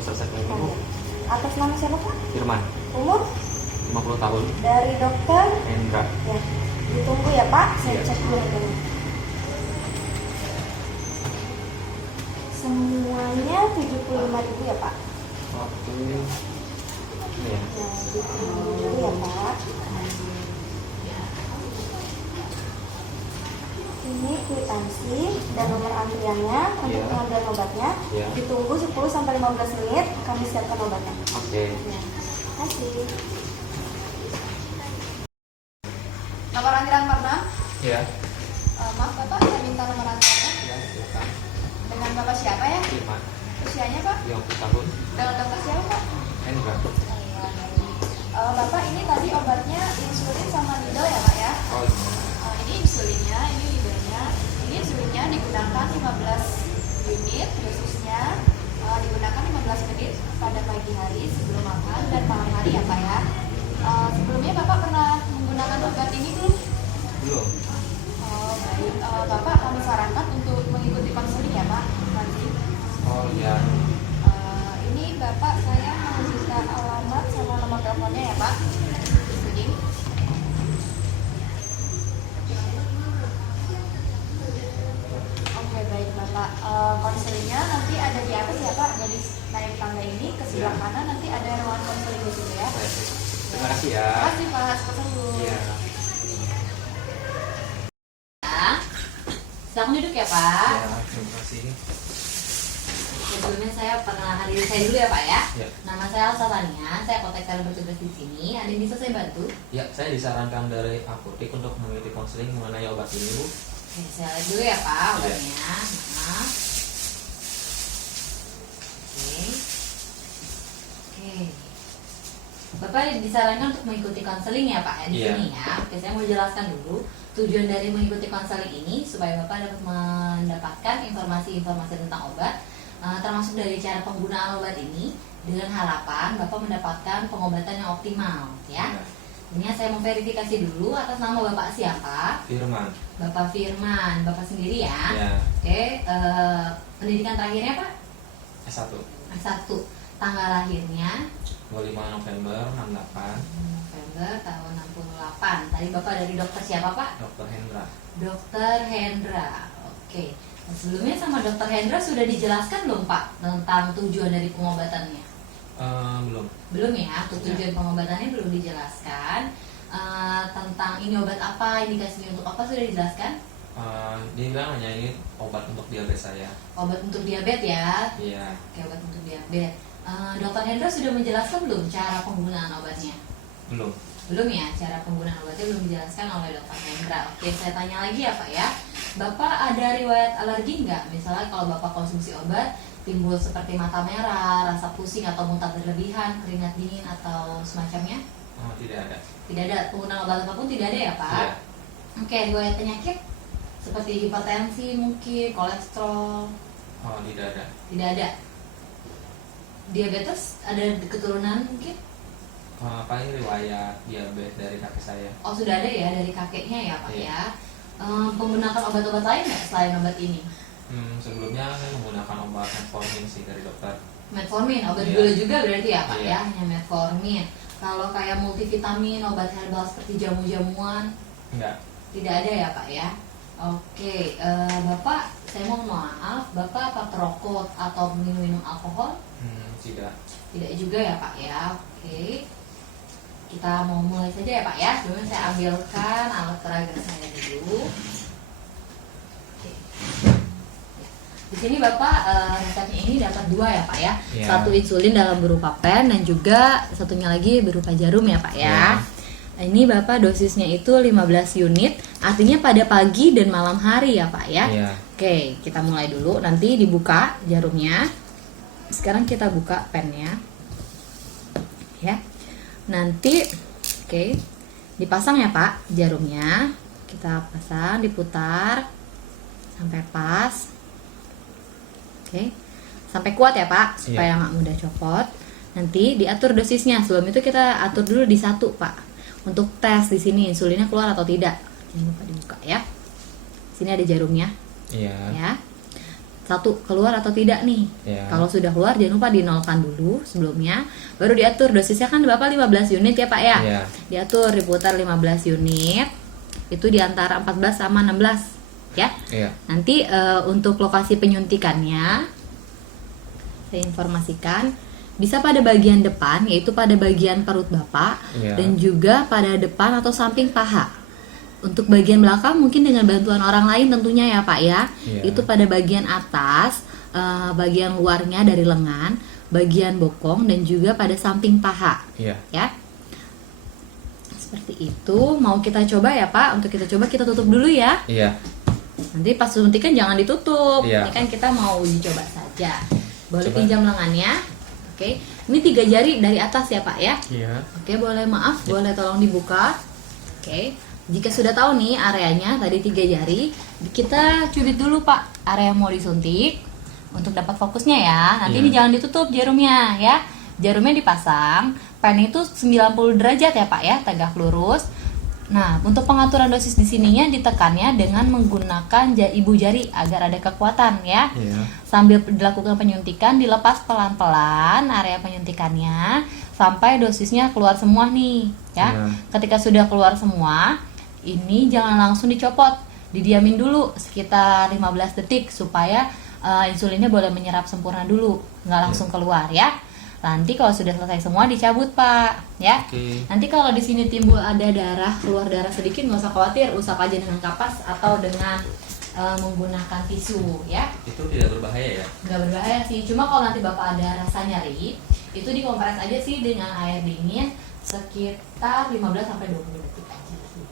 untuk selesai dulu. Atas nama siapa Pak? Firman, Umur? 50 tahun, Dari dokter? Hendra. Ya. Ditunggu ya Pak, saya Iya. cek dulu harganya. Semuanya 75.000 ya Pak? Oke. Iya. Nah, ditunggu dulu ya Pak. Ini kwitansi dan nomor antriannya untuk Iya. pengambilan obatnya. Iya. Ditunggu 10-15 menit, kami siapkan obatnya. Oke. Ya. Terima kasih. Nomor antrian pernah? Iya. Maaf Bapak, saya minta nomor antriannya. Ya, silakan. Dengan Bapak siapa ya? Firman, Usianya Pak? 50 tahun, Dengan dokter siapa Pak? Hendra. Bapak ini tadi obatnya insulin sama needle ya Pak ya? Oh, iya. Ini insulinnya, ini needle-nya. Ini insulinnya digunakan 15 unit, dosisnya digunakan 15 menit pada pagi hari sebelum makan dan malam hari ya Pak ya. Sebelumnya Bapak pernah menggunakan obat ini belum? Belum. Oh, baik. Bapak kami sarankan untuk mengikuti konseling ya Pak nanti. Oh, iya. Ini Bapak saya mau minta alamat sama nomor teleponnya ya Pak. Jadi, oke baik Bapak. Konselingnya nanti ada di atas ya Pak. Jadi naik tangga ini ke sebelah Iya. kanan nanti ada ruangan konseling di situ ya. Baik. Terima kasih ya. Terima kasih Pak. Cepat sembuh. Iya. Silakan duduk ya Pak. Ya, terima kasih. Sebelumnya saya perkenalkan diri saya dulu ya Pak ya. Ya. Nama saya Elsa Tania, saya apoteker bertugas di sini. Ada yang bisa saya bantu? Ya, saya disarankan dari apotek untuk mengikuti konseling mengenai obat ini, Bu. Oke, saya lihat dulu ya Pak obatnya. Maaf. Oke. Oke. Bapak disarankan untuk mengikuti konseling ya Pak ya di Iya. sini ya. Oke, saya mau jelaskan dulu tujuan dari mengikuti konseling ini supaya Bapak dapat mendapatkan informasi-informasi tentang obat, termasuk dari cara penggunaan obat ini dengan harapan Bapak mendapatkan pengobatan yang optimal ya. Ini saya mau verifikasi dulu atas nama Bapak siapa? Firman. Bapak Firman, Bapak sendiri ya. Ya, Oke, pendidikan terakhirnya Pak? S1. S1. Tanggal lahirnya 25 November 68. November tahun 68. Tadi Bapak dari dokter siapa Pak? Dr. Hendra. Dokter Hendra. Oke. Nah, sebelumnya sama Dokter Hendra sudah dijelaskan belum Pak tentang tujuan dari pengobatannya? Belum. Belum ya, tujuan pengobatannya belum dijelaskan. Tentang ini obat apa, indikasinya untuk apa sudah dijelaskan? Dia bilang hanya ini obat untuk diabetes saya. Obat untuk diabetes ya. Iya. Oke, obat untuk diabetes. Dokter Hendra sudah menjelaskan belum cara penggunaan obatnya? Belum. Belum ya, cara penggunaan obatnya belum dijelaskan oleh Dokter Hendra. Oke, saya tanya lagi ya Pak ya. Bapak ada riwayat alergi nggak? Misalnya kalau Bapak konsumsi obat timbul seperti mata merah, rasa pusing atau muntah berlebihan, keringat dingin atau semacamnya? Tidak ada. Tidak ada, penggunaan obat apapun tidak ada ya Pak? Tidak. Oke, riwayat penyakit seperti hipertensi mungkin, kolesterol? Tidak ada. Tidak ada. Diabetes ada keturunan mungkin? Paling riwayat diabetes dari kakek saya. Oh sudah ada ya dari kakeknya ya Pak Iya. ya. Menggunakan obat-obat lain nggak selain obat ini? Sebelumnya saya menggunakan obat metformin sih dari dokter. Metformin, obat Iya. gula juga berarti ya Pak Iya. ya, hanya metformin. Kalau kayak multivitamin, obat herbal seperti jamu-jamuan Enggak. tidak ada ya Pak ya. Oke, Bapak, saya mau maaf, Bapak apa perokok atau minum alkohol? Tidak. Tidak juga ya Pak ya. Oke. Kita mau mulai saja ya Pak ya. Sebelumnya saya ambilkan alat peraga saya dulu. Oke. Ya. Di sini Bapak resepnya ini dapat 2 ya Pak ya. Iya. Satu insulin dalam berupa pen dan juga satunya lagi berupa jarum ya Pak ya. Iya. Ini Bapak dosisnya itu 15 unit, artinya pada pagi dan malam hari ya Pak ya. Iya. Oke, kita mulai dulu. Nanti dibuka jarumnya. Sekarang kita buka pennya. Ya. Nanti oke, dipasang ya Pak jarumnya. Kita pasang, diputar sampai pas. Oke. Sampai kuat ya Pak, supaya nggak mudah copot. Nanti diatur dosisnya. Sebelum itu kita atur dulu di 1 Pak. Untuk tes di sini insulinnya keluar atau tidak. Jangan lupa dibuka ya. Sini ada jarumnya. Iya. Ya. satu keluar atau tidak nih. Ya. Kalau sudah keluar jangan lupa dinolkan dulu sebelumnya, baru diatur dosisnya. Kan Bapak 15 unit ya Pak ya. Iya. Diatur diputar 15 unit. Itu di antara 14 sama 16 ya. Iya. Nanti untuk lokasi penyuntikannya saya informasikan bisa pada bagian depan, yaitu pada bagian perut Bapak, Iya. dan juga pada depan atau samping paha. Untuk bagian belakang mungkin dengan bantuan orang lain tentunya ya Pak ya. Iya. Itu pada bagian atas, bagian luarnya dari lengan, bagian bokong, dan juga pada samping paha Iya. ya. Seperti itu. Mau kita coba ya Pak? Untuk kita coba kita tutup dulu ya. Iya. Nanti pas suntikan jangan ditutup. Iya. Ini kan kita mau uji coba saja. Boleh Coba. pinjam lengannya. Oke. Ini 3 jari dari atas ya Pak ya. Iya. Oke, boleh maaf, boleh tolong dibuka. Oke. Jika sudah tahu nih areanya tadi 3 jari, kita cubit dulu Pak area yang mau disuntik untuk dapat fokusnya ya. Nanti Iya. ini jangan ditutup jarumnya ya. Jarumnya dipasang, pen itu 90 derajat ya Pak ya, tegak lurus. Nah, untuk pengaturan dosis di sininya ditekannya dengan menggunakan ibu jari agar ada kekuatan ya. Iya. Sambil dilakukan penyuntikan, dilepas pelan-pelan area penyuntikannya sampai dosisnya keluar semua nih ya. Iya. Ketika sudah keluar semua, ini jangan langsung dicopot, didiamin dulu sekitar 15 detik supaya insulinnya boleh menyerap sempurna dulu, nggak langsung keluar ya. Nanti kalau sudah selesai semua dicabut Pak ya. Oke. Nanti kalau di sini timbul ada darah, keluar darah sedikit, nggak usah khawatir, usap aja dengan kapas atau dengan menggunakan tisu ya. Itu tidak berbahaya ya? Nggak berbahaya sih, cuma kalau nanti Bapak ada rasa nyeri, itu dikompres aja sih dengan air dingin sekitar 15 sampai 20 detik aja sih.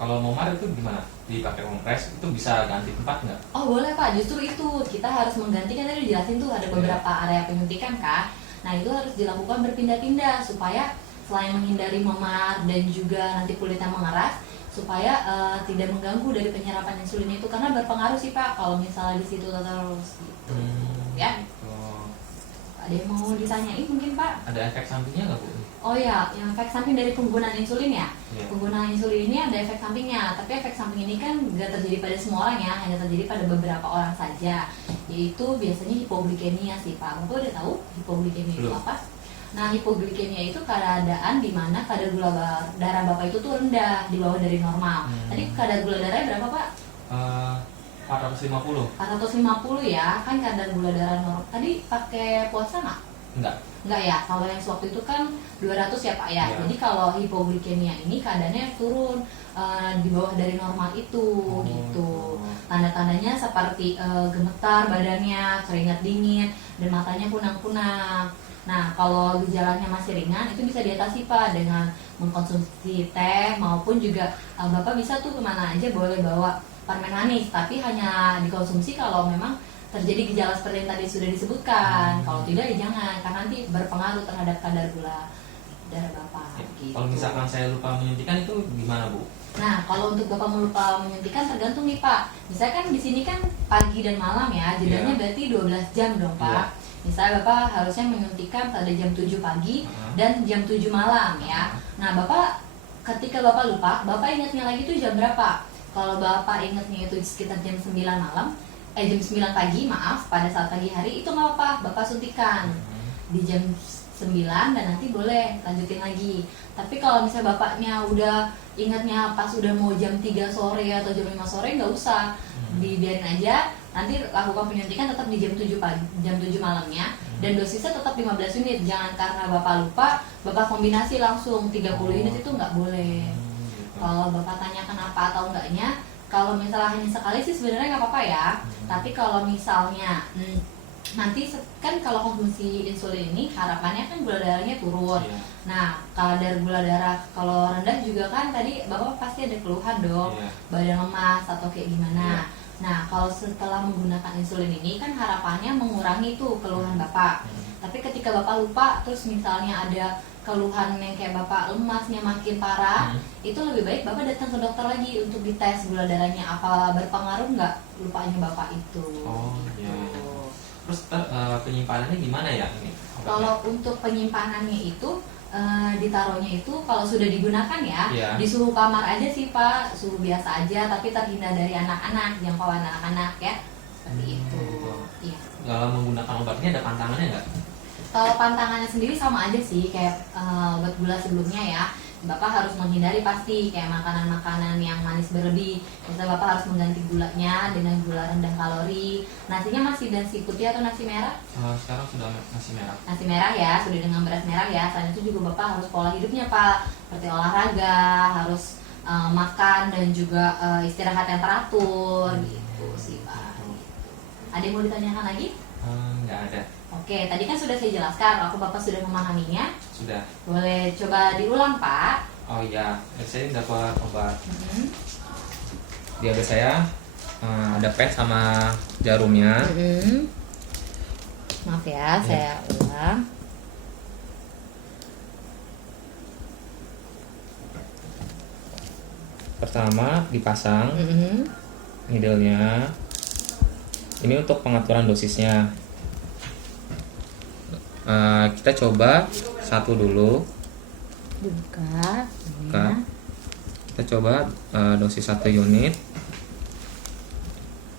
Kalau memar itu gimana? Dipakai kompres itu bisa ganti tempat nggak? Oh boleh Pak, justru itu kita harus mengganti, kan tadi dijelasin tuh ada beberapa area penyuntikan Kak. Nah itu harus dilakukan berpindah-pindah supaya selain menghindari memar dan juga nanti kulitnya mengeras, supaya tidak mengganggu dari penyerapan insulin itu, karena berpengaruh sih Pak kalau misalnya di situ terus gitu. Ya. Oh. Ada yang mau ditanyain mungkin Pak? Ada efek sampingnya nggak Bu? Oh ya, yang efek samping dari penggunaan insulin ya. Iya. Penggunaan insulin ini ada efek sampingnya, tapi efek samping ini kan nggak terjadi pada semua orang ya, hanya terjadi pada beberapa orang saja. Yaitu biasanya hipoglikemia sih Pak. Bapak udah tahu hipoglikemia itu Belum. apa? Nah, hipoglikemia itu keadaan di mana kadar gula darah Bapak itu tuh rendah, di bawah dari normal. Tadi kadar gula darahnya berapa Pak? 450? 450 ya, kan kadar gula darah normal. Tadi pakai puasa nggak? Enggak ya, kalau yang sewaktu itu kan 200 ya Pak ya. Iya. Jadi kalau hipoglikemia ini keadaannya turun di bawah dari normal itu gitu. Tanda-tandanya seperti gemetar badannya, keringat dingin, dan matanya kunang-kunang. Nah, kalau gejalanya masih ringan itu bisa diatasi Pak dengan mengkonsumsi teh, maupun juga Bapak bisa tuh kemana aja boleh bawa permen manis, tapi hanya dikonsumsi kalau memang terjadi gejala seperti yang tadi sudah disebutkan. Kalau tidak ya jangan, karena nanti berpengaruh terhadap kadar gula darah Bapak gitu. Kalau misalkan saya lupa menyuntikan itu gimana Bu? Nah, kalau untuk Bapak lupa menyuntikan tergantung nih Pak. Misalnya kan di sini kan pagi dan malam ya, jedanya Iya. berarti 12 jam dong Pak. Misalnya Bapak harusnya menyuntikan pada jam 7 pagi dan jam 7 malam ya. Nah, Bapak ketika Bapak lupa, Bapak ingatnya lagi tuh jam berapa? Kalau Bapak ingatnya itu sekitar jam 9 malam, jam 9 pagi, maaf, pada saat pagi hari itu nggak apa-apa, Bapak suntikan di jam 9 dan nanti boleh lanjutin lagi. Tapi kalau misalnya Bapaknya udah ingatnya pas udah mau jam 3 sore atau jam 5 sore, nggak usah, dibiarin aja. Nanti lakukan penyuntikan tetap di jam 7 pagi, jam 7 malamnya, dan dosisnya tetap 15 unit. Jangan karena Bapak lupa, Bapak kombinasi langsung 30 unit, itu nggak boleh. Kalau Bapak tanya kenapa atau enggaknya, kalau misalnya hanya sekali sih sebenarnya nggak apa-apa ya. Tapi kalau misalnya nanti kan kalau konsumsi insulin ini harapannya kan gula darahnya turun. Iya. Nah, kadar gula darah kalau rendah juga kan tadi Bapak pasti ada keluhan dong, Iya. badan lemas atau kayak gimana. Iya. Nah, kalau setelah menggunakan insulin ini kan harapannya mengurangi tuh keluhan Bapak. Tapi ketika Bapak lupa, terus misalnya ada keluhan yang kayak Bapak lemasnya makin parah, itu lebih baik Bapak datang ke dokter lagi untuk dites gula darahnya, apa berpengaruh nggak lupanya Bapak itu. Oh, gitu. iya. Terus penyimpanannya gimana ya ini? Kalau untuk penyimpanannya itu ditaruhnya itu kalau sudah digunakan ya, Iya. di suhu kamar aja sih Pak, suhu biasa aja, tapi terhindar dari anak-anak, jangkauan anak-anak ya. Seperti itu. Iya. Kalau menggunakan obatnya ada pantangannya nggak? Kalau pantangannya sendiri sama aja sih kayak obat gula sebelumnya ya. Bapak harus menghindari pasti kayak makanan-makanan yang manis berlebih. Misalnya Bapak harus mengganti gulanya dengan gula rendah kalori. Nasinya masih nasi putih atau nasi merah? Sekarang sudah nasi merah. Nasi merah ya, sudah dengan beras merah ya. Selain itu juga Bapak harus pola hidupnya Pak, seperti olahraga, harus makan dan juga istirahat yang teratur gitu sih Pak. Ada yang mau ditanyakan lagi? Nggak ada. Oke, tadi kan sudah saya jelaskan, aku Bapak sudah memahaminya. Sudah. Boleh coba diulang Pak. Oh iya, saya dapat obat. Diabetes saya ada pen sama jarumnya. Maaf ya, saya ulang. Pertama dipasang needle-nya. Ini untuk pengaturan dosisnya. Kita coba satu dulu. Dibuka. Buka. Kita coba dosis 1 unit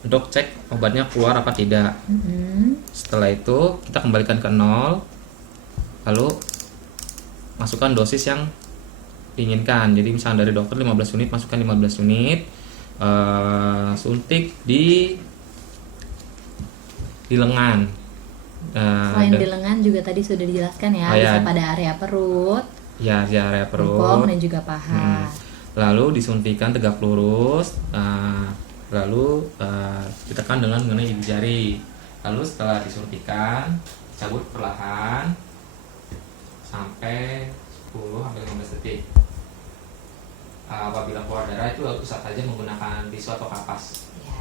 untuk cek obatnya keluar apa tidak. Setelah itu kita kembalikan ke 0, lalu masukkan dosis yang diinginkan. Jadi misalnya dari dokter 15 unit, masukkan 15 unit, suntik di lengan. Selain di lengan juga tadi sudah dijelaskan ya, bisa pada area perut, ya di area perut, bokong dan juga paha. Lalu disuntikan tegak lurus, lalu ditekan dengan mengenai ibu jari. Lalu setelah disuntikan, cabut perlahan sampai 10-15 detik. Apabila keluar darah itu usah saja menggunakan tisu atau kapas. Ya.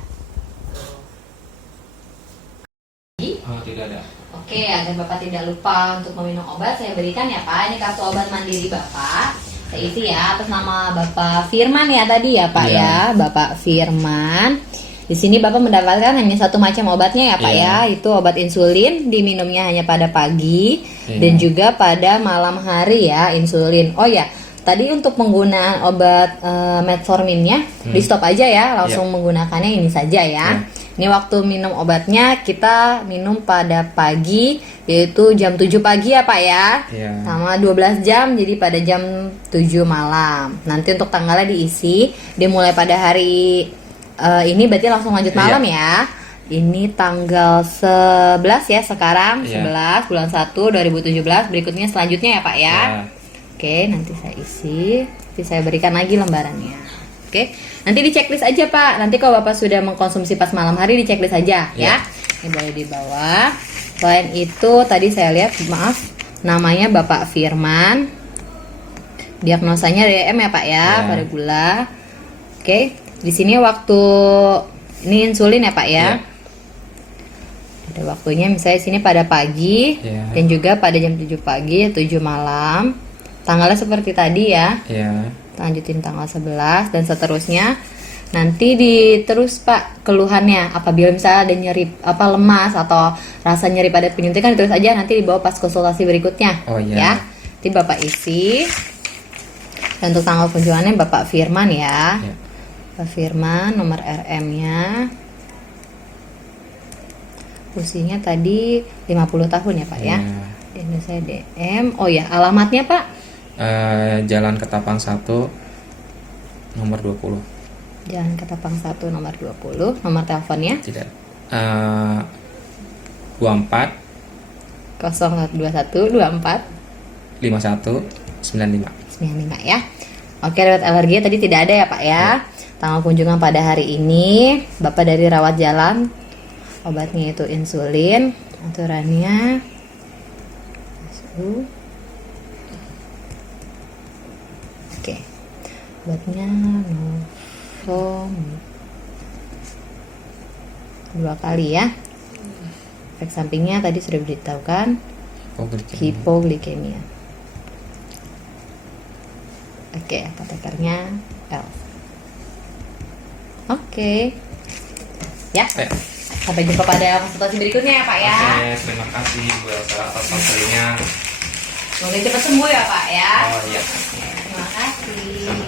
Tidak ada. Oke, agar Bapak tidak lupa untuk meminum obat, saya berikan ya Pak. Ini kartu obat mandiri Bapak. Saya isi ya atas nama Bapak Firman ya tadi ya Pak ya, Bapak Firman. Di sini Bapak mendapatkan hanya satu macam obatnya ya Pak ya, itu obat insulin, diminumnya hanya pada pagi dan juga pada malam hari ya insulin. Oh ya, tadi untuk penggunaan obat metforminnya di stop aja ya, langsung menggunakannya ini saja ya. Ini waktu minum obatnya kita minum pada pagi, yaitu jam 7 pagi ya Pak ya, sama 12 jam, jadi pada jam 7 malam. Nanti untuk tanggalnya diisi, dimulai pada hari ini berarti langsung lanjut malam ya. Ini tanggal 11 ya sekarang, 11 bulan 1 2017, berikutnya selanjutnya ya Pak ya. Oke, nanti saya isi, nanti saya berikan lagi lembarannya. Oke, nanti di checklist aja Pak. Nanti kalau Bapak sudah mengkonsumsi pas malam hari di checklist aja ya. Ini boleh di bawah. Selain itu tadi saya lihat, maaf, namanya Bapak Firman. Diagnosanya DM ya Pak ya, pada gula. Oke, di sini waktu ini insulin ya Pak ya. Ada waktunya misalnya sini pada pagi dan juga pada jam 7 pagi, 7 malam. Tanggalnya seperti tadi ya. Lanjutin tanggal 11 dan seterusnya. Nanti terus Pak keluhannya, apabila misalnya ada nyeri lemas atau rasa nyeri pada penyuntikan, terus aja nanti dibawa pas konsultasi berikutnya. Ya. Nanti Bapak isi. Dan untuk tanggal kunjungannya Bapak Firman ya. Bapak Firman, nomor RM-nya. Usianya tadi 50 tahun ya Pak ya. Dan saya DM. Oh ya, alamatnya Pak? Jalan Ketapang 1 nomor 20. Jalan Ketapang 1 nomor 20. Nomor teleponnya? Tidak. 24 0121 24 51 95 ya. Oke, rawat alergi tadi tidak ada ya Pak ya. Tanggal kunjungan pada hari ini, Bapak dari rawat jalan, obatnya itu insulin, aturannya oke, obatnya Novom 2 kali ya. Efek sampingnya tadi sudah diberitahukan, hipoglikemia. Oke, apotekernya L. Oke. Ya. Sampai jumpa pada konsultasi berikutnya ya Pak ya. Oke, terima kasih Bu Elsa atas konselnya. Semoga cepat sembuh ya Pak ya. Oh iya. Terima kasih.